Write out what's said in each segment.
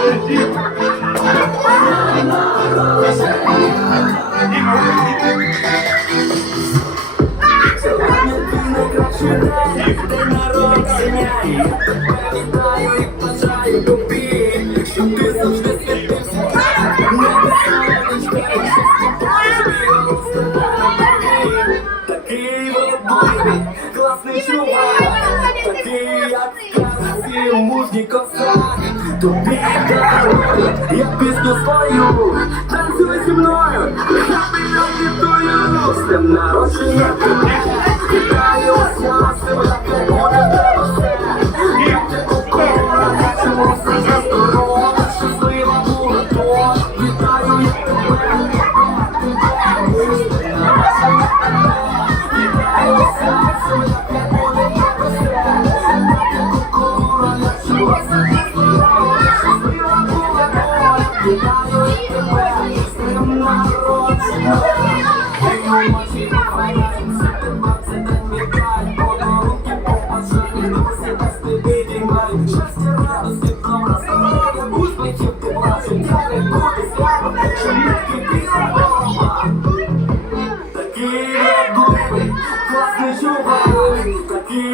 Такий Тобі дарую, я пісню свою, танцюй зі мною, я вітую, з днем народження тебе, вітаю як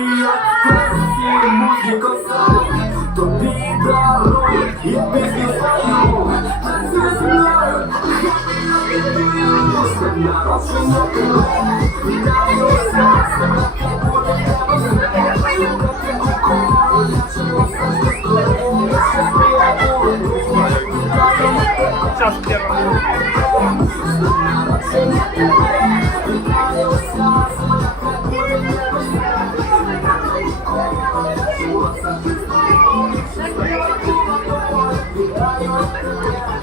як красі, мужній косак, тобі дарую, я пісню свою, танцюй зі мною, я квітую, з днем народження тебе, вітаю серце, яке буде тебе все, таке укола, я чого завжди здорова, щаслива буду, вітаю я тебе.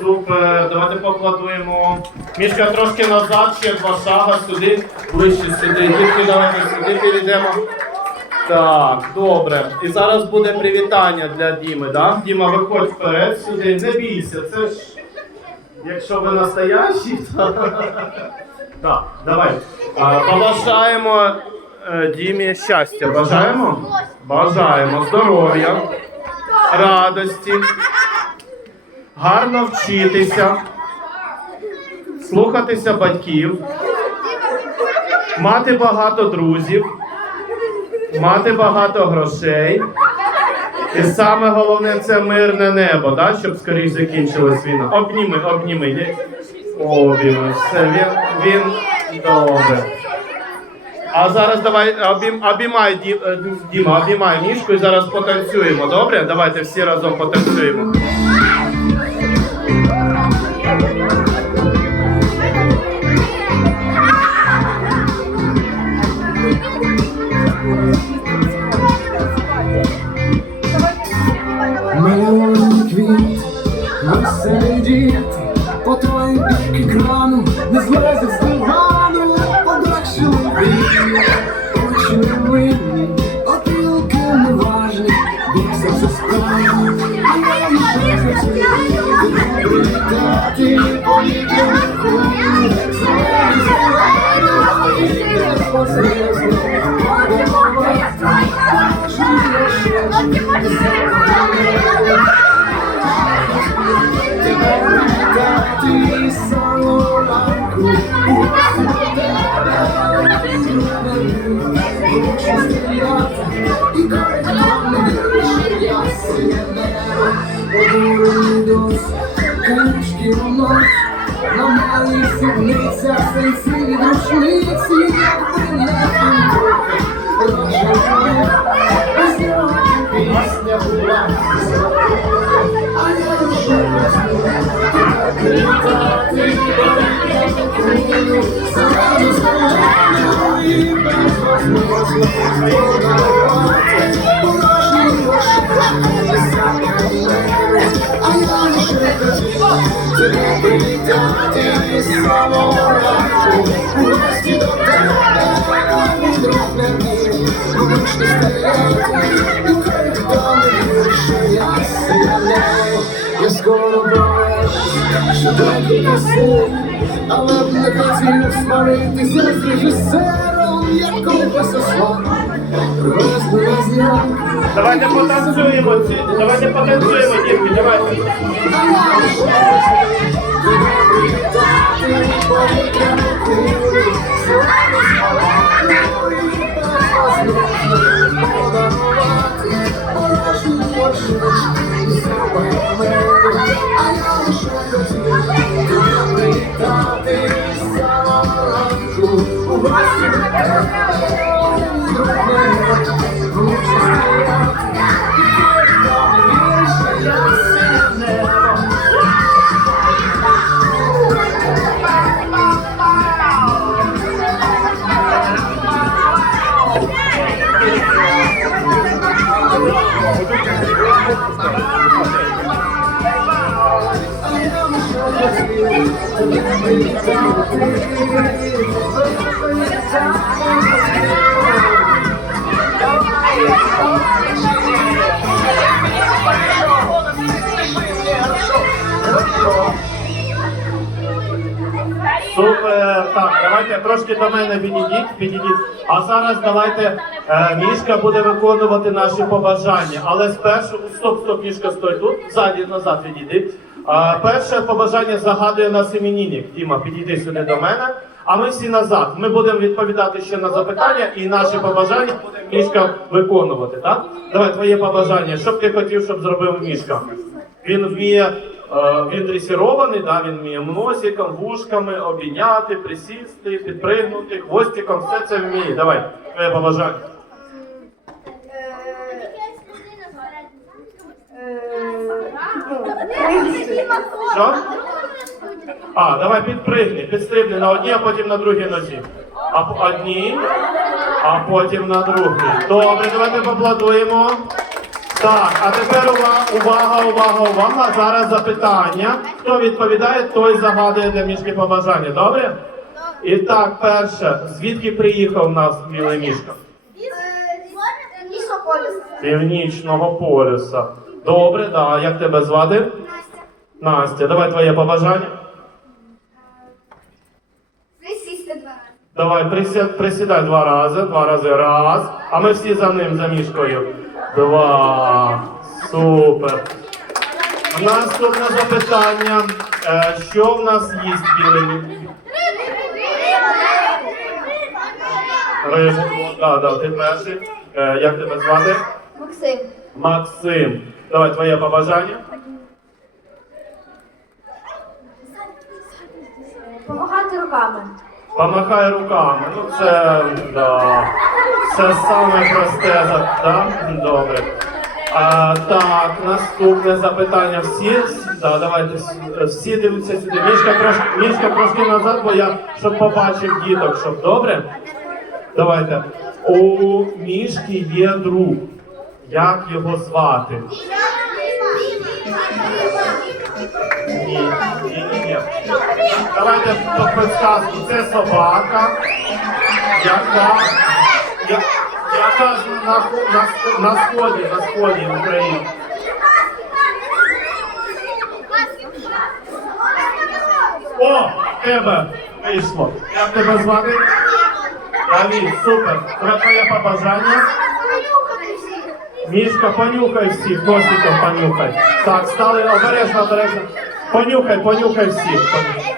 Супер, давайте поаплодуємо. Мішка трошки назад, ще два шага сюди, ближче сюди. Дітки, давайте сюди перейдемо. Так, добре. І зараз буде привітання для Діми, да? Діма, виходь вперед сюди, не бійся, це ж. Якщо ви настоящі, то... Так, давай. А, Побажаємо е, Дімі щастя. Бажаємо? Бажаємо здоров'я, радості гарно вчитися, слухатися батьків, мати багато друзів, мати багато грошей. І саме головне це мирне небо, да? щоб скоріш закінчилась війна. Обніми, обніми. Обійми. Все, він, він добре. А зараз давай обім, обіймай е, Діма, обіймай ніжку і зараз потанцюємо. Добре? Давайте всі разом потанцюємо. Очі не винні, опілки неважні, бік серце справді, а я лише хочу привітати, поїдемо в кухню, зелені, зелені, Кучки у нас ламали сідниця, сенсі рушниці, як ти не пісня була, а я душу розкрила, ти вічно стояти. І той, хто не вірить, що я сильний, я скоро повернусь, що декілька сил, але б не хотів сваритися з режисером, як колись зйомки, Давайте потанцюємо, давайте потанцюємо, дітки, давайте. а я ранку. У трошки до мене підійдіть, підійдіть. А зараз давайте е, мішка буде виконувати наші побажання. Але спершу стоп, стоп, мішка, стой тут. Ззаді назад відійди. Е, перше побажання загадує нас іменінник. Діма, підійди сюди до мене. А ми всі назад. Ми будемо відповідати ще на запитання, і наші побажання буде мішка виконувати. Так? Давай твоє побажання. Що б ти хотів, щоб зробив мішка? Він вміє, е, він дресірований, да, він вміє носиком, вушками обійняти, присісти, підпригнути, хвостиком, все це вміє. Давай, твоє побажання. Що? А, давай підпригни, підстрибни на одній, а потім на другій нозі. А одній, а потім на другій. Добре, давайте поаплодуємо. Так, а тепер увага, увага, увага, увага. Зараз запитання. Хто відповідає, той загадує для мішки побажання. Добре? І так, перше, звідки приїхав нас білий мішка? Північного полюса. Добре, да. Як тебе звати? Настя, Настя, давай твоє побажання. Давай, прися- присідай два рази, два рази, раз. А ми всі за ним, за мішкою. Два. Супер. Наступне запитання. Е, Що в нас їсть білий Рибу. Так, да, ти перший. Е, Як тебе звати? Максим. Максим. Давай твоє побажання. Помагати руками. Помахай руками. Ну це да. Це саме просте да? Добре. А, так, наступне запитання. Всі, да, давайте всі дивляться сюди. Мішка трошки, мішка трошки назад, бо я щоб побачив діток, щоб добре. Давайте. У мішки є друг. Як його звати? Ні, ні, ні, ні. Давайте по підсказку. Це собака, яка, я, яка на, на, на сході, на сході України. О, тебе вийшло. Як тебе звати? Давід, супер. Це твоє побажання. Мішка, понюхай всіх, носиком понюхай. Так, стали обережно, обережно. Понюхай, понюхай всіх. Понюхай.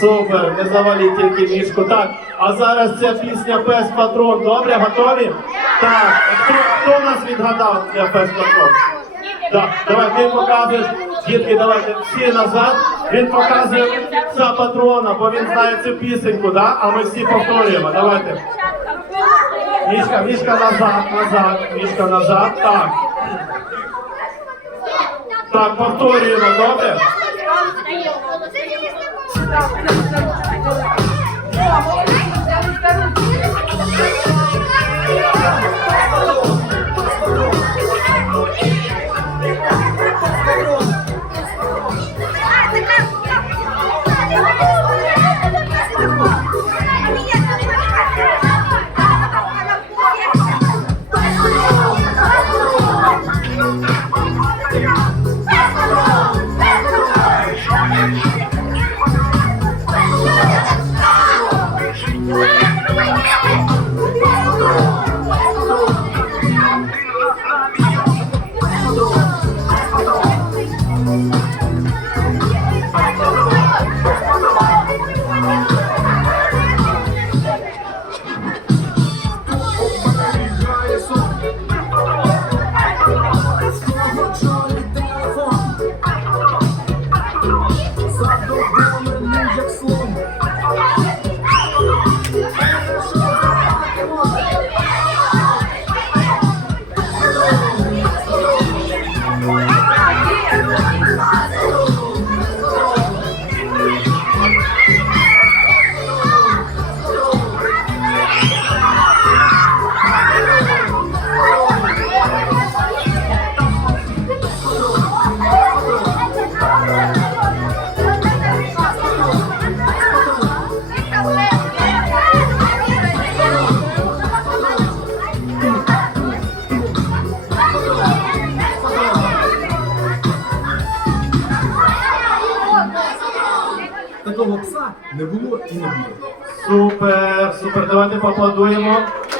Супер, не заваліть тільки мішку. Так, а зараз ця пісня Пес Патрон. Добре, готові? Так, хто, хто нас відгадав для Пес Патрон? Так, давай, ти показуєш, дітки, давайте всі назад. Він показує за патрона, бо він знає цю пісеньку, да? а ми всі повторюємо. Давайте. Мішка, мішка назад, назад, мішка назад. Так. Так, повторюємо, добре? Не було і не буде. Супер, супер, давайте поаплодуємо.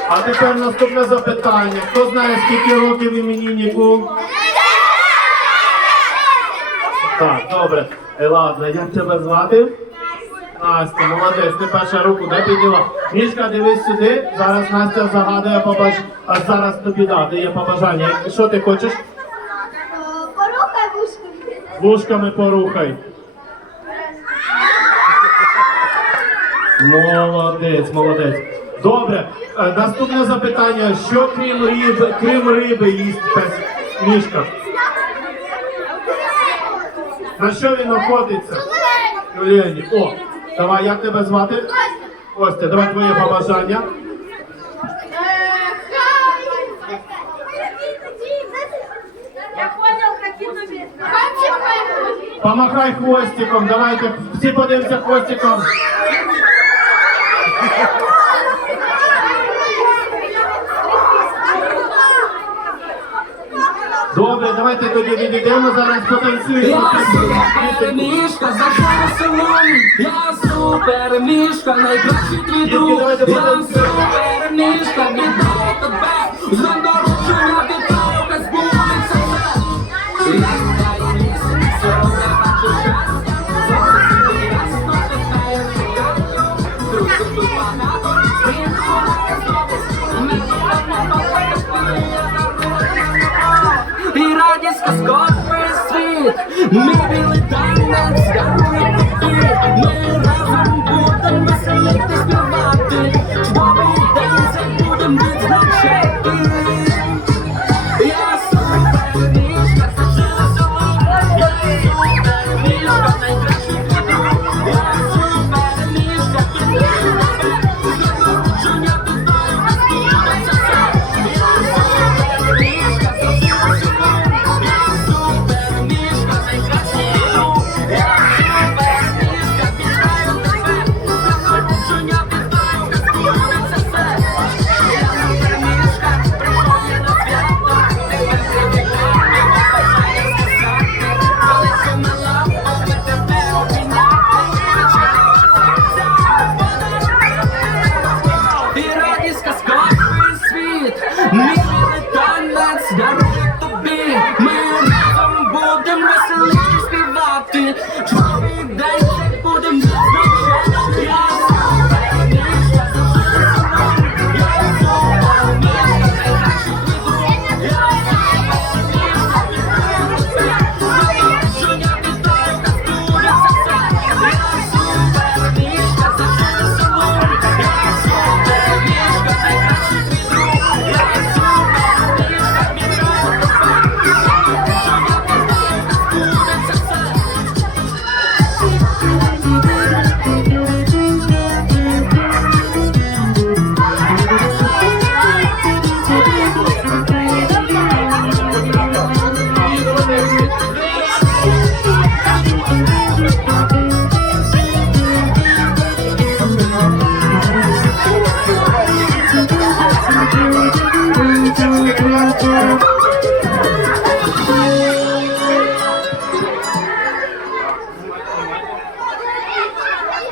А тепер наступне запитання. Хто знає, скільки років імениннику? Так, добре. Е, ладно, як тебе звати? Настя, молодець, ти перша руку не підняла. Мішка, дивись сюди. Зараз Настя загадує побажання. А зараз тобі да, дає побажання. Що ти хочеш? Порухай вушками. Вушками порухай. Молодець, молодець. Добре. Е, Наступне запитання. Що крім риби, крім риби їсть пес мішка? На що він охотиться? Олені. О, давай, як тебе звати? Костя, давай твоє побажання. Помахай хвостиком, давайте всі подивимося хвостиком. Давайте тоді відійдемо зараз потанцюємо. Я супер мішка, за селом. Я супер мішка, найкращий твій друг. Я супер Maybe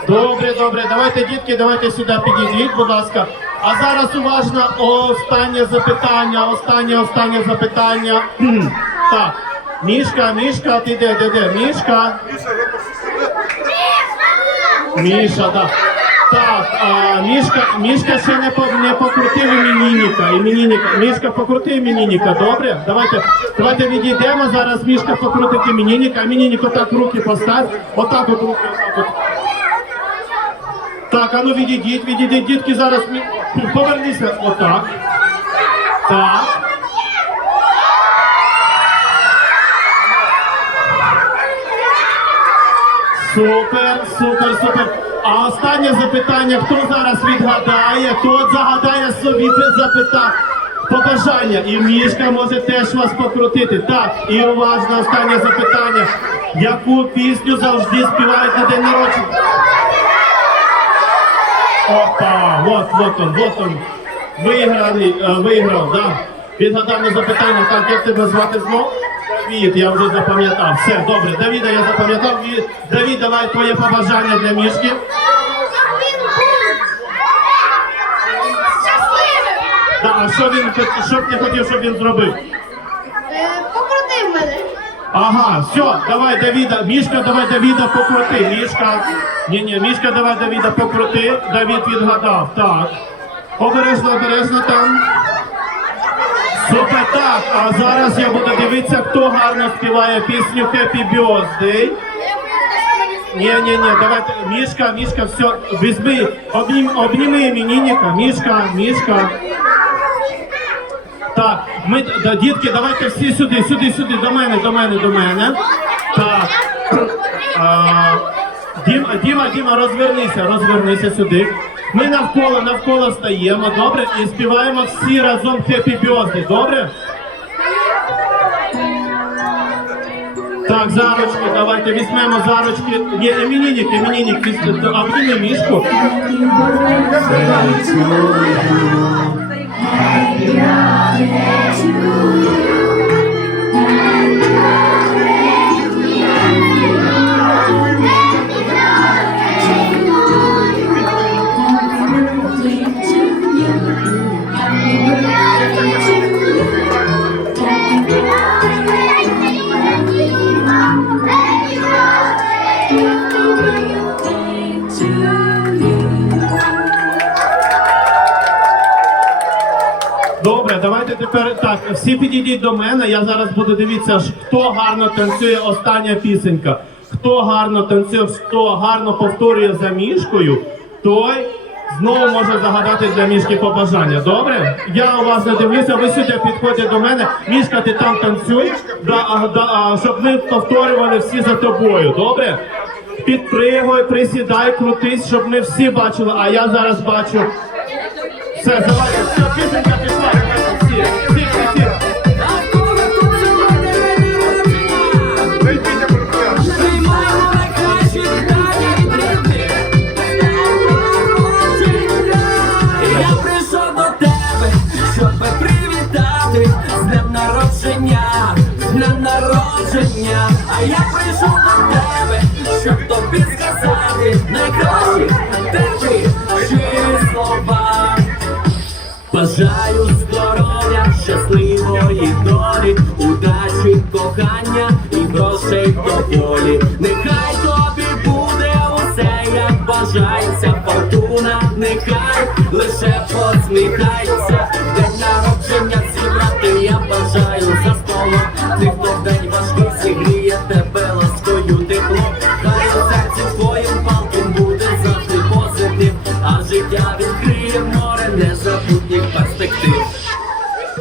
Добре, добре, давайте, дітки, давайте сюди підійдіть, будь ласка. А зараз уважно останнє запитання, останнє, останнє запитання. Так, мішка, мішка, ти де, де, де? Мішка. Міша, так. Так, а, Мішка, Мішка ще не, по, не покрутив іменінника. іменінника. Мішка покрути іменінника, добре? Давайте, давайте відійдемо зараз. Мішка покрутить іменінника. Іменінник отак руки постав. Отак от руки, отак от. Так, а ну відійдіть, відійдіть, дітки зараз. Поверніться. Отак. Так. Супер, супер, супер. А останнє запитання, хто зараз відгадає, тот загадає собі запитання. Побажання. І мішка може теж вас покрутити. Так, і уважно останнє запитання. Яку пісню завжди співають на день народження? Опа, вот, вот он, вот он. Виграний, е, виграв, да. Відгадав на запитання, так, як тебе звати знов? Давід, я вже запам'ятав. Все, добре, Давіда я запам'ятав. Ві- Давід, давай твоє побажання для мішки. Да, а що він що б ти хотів, щоб він зробив? Покрутив мене. Ага, все, давай Давіда, Мішка, давай Давіда покрути. Мішка. Ні, ні, Мішка, давай Давіда покрути. Давід відгадав. Так. Обережно, обережно там. Супер, так. А зараз я буду дивитися, хто гарно співає пісню Happy Birthday. Ні, ні, ні, давайте. Мішка, Мішка, все, візьми, обнім, обніми іменинника. Мішка, Мішка. Так, ми да, дітки, давайте всі сюди, сюди, сюди, до мене, до мене, до мене. Так. А, Діма, Діма, Діма, розвернися, розвернися сюди. Ми навколо, навколо стаємо, добре? І співаємо всі разом Happy Birthday, добре? Так, за ручку, давайте візьмемо за ручки. Ні, іменинник, іменинник, візьми, обніми мішку. Добре, давайте тепер так. Всі підійдіть до мене. Я зараз буду дивитися, хто гарно танцює остання пісенька. Хто гарно танцює, хто гарно повторює за мішкою, той знову може загадати для мішки побажання. Добре? Я уважно дивлюся, ви сюди підходите до мене. Мішка, ти там танцюєш, да, да, щоб ми повторювали всі за тобою. Добре? Підпригуй, присідай, крутись, щоб ми всі бачили. А я зараз бачу. Все, давайте, все, пісенька пішла. Народження, днем народження. А я прийшов до тебе, щоб тобі сказати найкращі теплі слова. Бажаю здоров'я, щасливої долі, удачі, кохання і грошей доволі. Нехай тобі буде усе, як бажається, фортуна, нехай лише посміхається. День народження зібрати я бажаю столом. Тих, хто в день важкий зігріє тебе ласкою тепло. Хай у серці твоїм палким буде завжди позитив, а життя відкриє море незабутніх перспектив.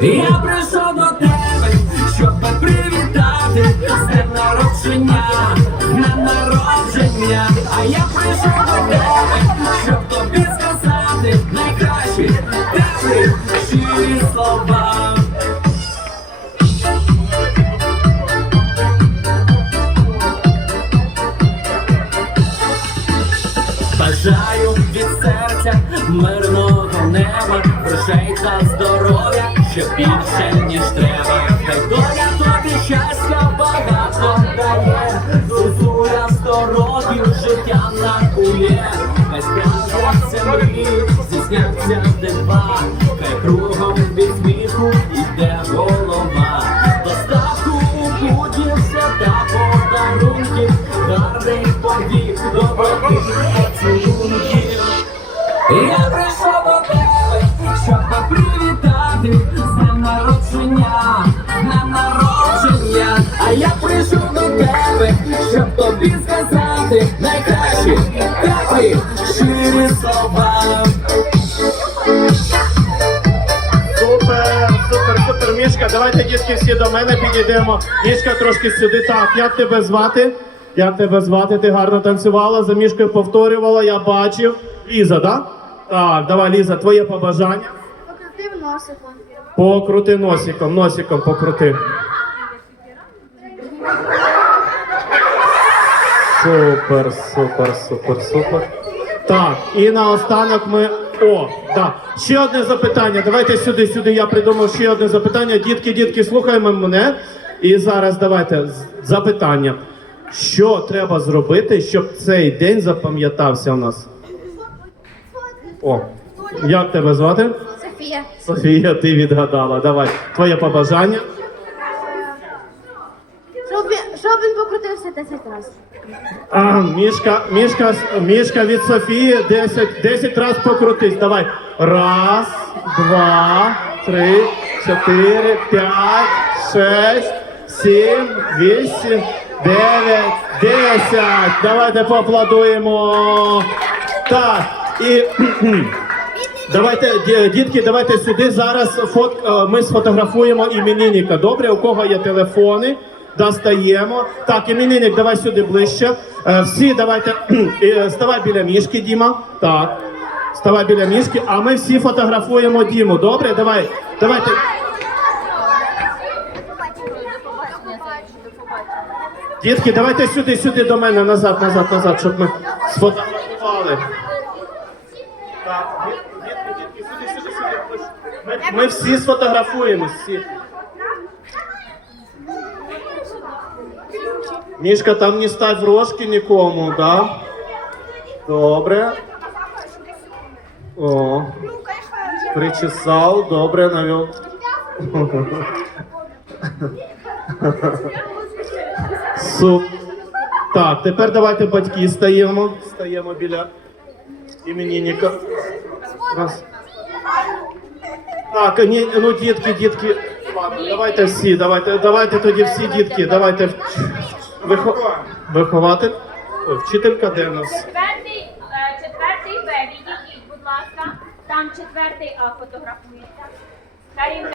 Я прийшов до тебе, щоб привітати з днем народження, з народження. А я прийшов до тебе, неба, грошей здоров'я, що більше ніж треба. Хай доля тобі щастя багато дає, зозуля сто років життя накує, весь землі, здійсняться дива, хай кругом від сміху найкращі, теплі, щирі слова. Супер, супер, супер. Мішка, давайте дітки всі до мене підійдемо. Мішка трошки сюди. Так, як тебе звати? Як тебе звати? Ти гарно танцювала, за мішкою повторювала, я бачив. Ліза, да? Так, давай, Ліза, твоє побажання. Покрутив носиком. Покрути носиком, носиком покрути. Супер, супер, супер, супер. Так, і наостанок ми. О, так. Ще одне запитання. Давайте сюди, сюди. Я придумав ще одне запитання. Дітки, дітки, слухаємо мене. І зараз давайте запитання. Що треба зробити, щоб цей день запам'ятався у нас? О, як тебе звати? Софія. Софія, ти відгадала. Давай, твоє побажання. Щоб, він- щоб він покрутився 10 разів. А, мішка, мішка, мішка від Софії 10, 10 разів покрутись. Давай. Раз, два, три, чотири, п'ять, шесть, сім, вісім, дев'ять, десять. Давайте поаплодуємо. Так, і давайте, дітки, давайте сюди. Зараз фот, е, ми сфотографуємо іменинника. Добре, у кого є телефони? Достаємо. Так, іменинник, давай сюди ближче. Е, Всі давайте е, ставай біля мішки, Діма. Так. Ставай біля мішки, а ми всі фотографуємо Діму. Добре, давай. Давайте. Дітки, давайте сюди, сюди до мене, назад, назад, назад, щоб ми сфотографували. Так, дітки, дітки, сюди, сюди, сюди. Ми, ми, всі сфотографуємось, всі. Мішка, там не став рожки нікому, да? Добре. О. Причесав, добре навів. Суп. Так, тепер давайте батьки стаємо. Стаємо біля іменинника. Раз. Так, ні, ну дітки, дітки. Ладно, давайте всі, давайте, давайте тоді всі дітки, давайте в- вихо... виховати. Ой, вчителька де нас? Четвертий, е, четвертий Б, будь ласка. Там четвертий А фотографується.